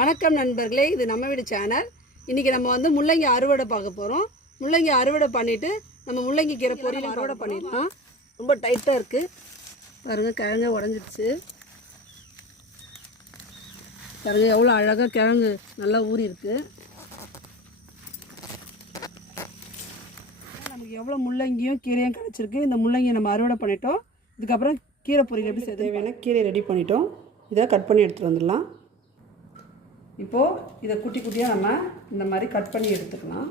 வணக்கம் நண்பர்களே, இது நம்ம வீடு சேனல். இன்றைக்கி நம்ம வந்து முள்ளங்கி அறுவடை பார்க்க போகிறோம். முள்ளங்கி அறுவடை பண்ணிவிட்டு நம்ம முள்ளங்கி கீரை பொரியல் அறுவடை பண்ணிடலாம். ரொம்ப டைட்டாக இருக்குது பாருங்கள், கிழங்கு உடஞ்சிடுச்சு பாருங்கள், எவ்வளோ அழகாக கிழங்கு நல்லா ஊறி இருக்குது. நமக்கு எவ்வளோ முள்ளங்கியும் கீரையும் கிடச்சிருக்கு. இந்த முள்ளங்கியை நம்ம அறுவடை பண்ணிட்டோம். இதுக்கப்புறம் கீரை பொரியல் எப்படி செய்ய தேவையான கீரை ரெடி பண்ணிட்டோம். இதை கட் பண்ணி எடுத்துகிட்டு வந்துடலாம். இப்போது இதை குட்டி குட்டியாக நம்ம இந்த மாதிரி கட் பண்ணி எடுத்துக்கலாம்.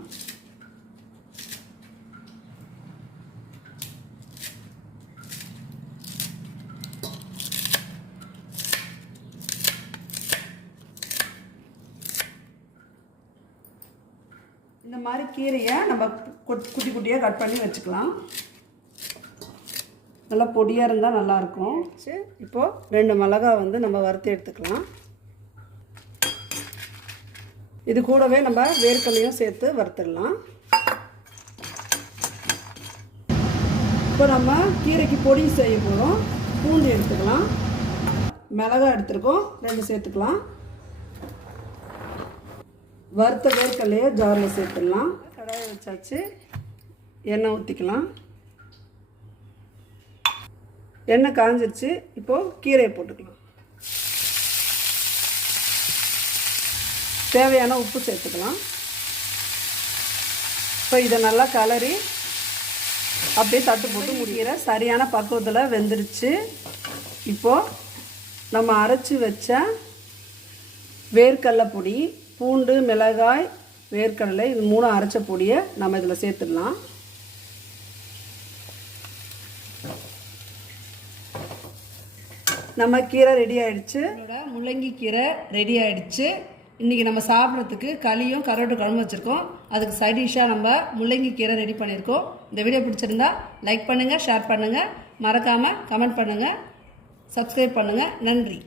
இந்த மாதிரி கீரையை நம்ம குட்டி குட்டியாக கட் பண்ணி வச்சுக்கலாம். நல்லா பொடியாக இருந்தால் நல்லாயிருக்கும். சரி, இப்போது 2 மிளகாய் வந்து நம்ம வறுத்து எடுத்துக்கலாம். இது கூடவே நம்ம வேர்க்கடலையும் சேர்த்து வறுத்துடலாம். இப்போ நம்ம கீரைக்கு பொடி செய்ய போகிறோம். பூண்டு எடுத்துக்கலாம், மிளகாய் எடுத்துருக்கோம், 2 சேர்த்துக்கலாம். வறுத்த வேர்க்கடலையை ஜாரில் சேர்த்துடலாம். கடாயை வச்சாச்சு, எண்ணெய் ஊற்றிக்கலாம். எண்ணெய் காஞ்சிருச்சு. இப்போது கீரையை போட்டுக்கலாம். தேவையான உப்பு சேர்த்துக்கலாம். இப்போ இதை நல்லா கலரி அப்படியே தட்டு போட்டு முடிக்கிற சரியான பக்குவத்தில் வெந்துருச்சு. இப்போது நம்ம அரைச்சி வச்ச வேர்க்கடலை பொடி, பூண்டு, மிளகாய், வேர்க்கடலை, இது 3 அரைச்ச பொடியை நம்ம இதில் சேர்த்துடலாம். நம்ம கீரை ரெடி ஆகிடுச்சு. முள்ளங்கி கீரை ரெடி ஆகிடுச்சு. இன்றைக்கி நம்ம சாப்பிட்றதுக்கு களியும் கரோட்டு குழம்பு வச்சுருக்கோம். அதுக்கு சைட் டிஷ்ஷாக நம்ம முள்ளங்கி கீரை ரெடி பண்ணியிருக்கோம். இந்த வீடியோ பிடிச்சிருந்தா லைக் பண்ணுங்கள், ஷேர் பண்ணுங்கள், மறக்காமல் கமெண்ட் பண்ணுங்கள், சப்ஸ்கிரைப் பண்ணுங்கள். நன்றி.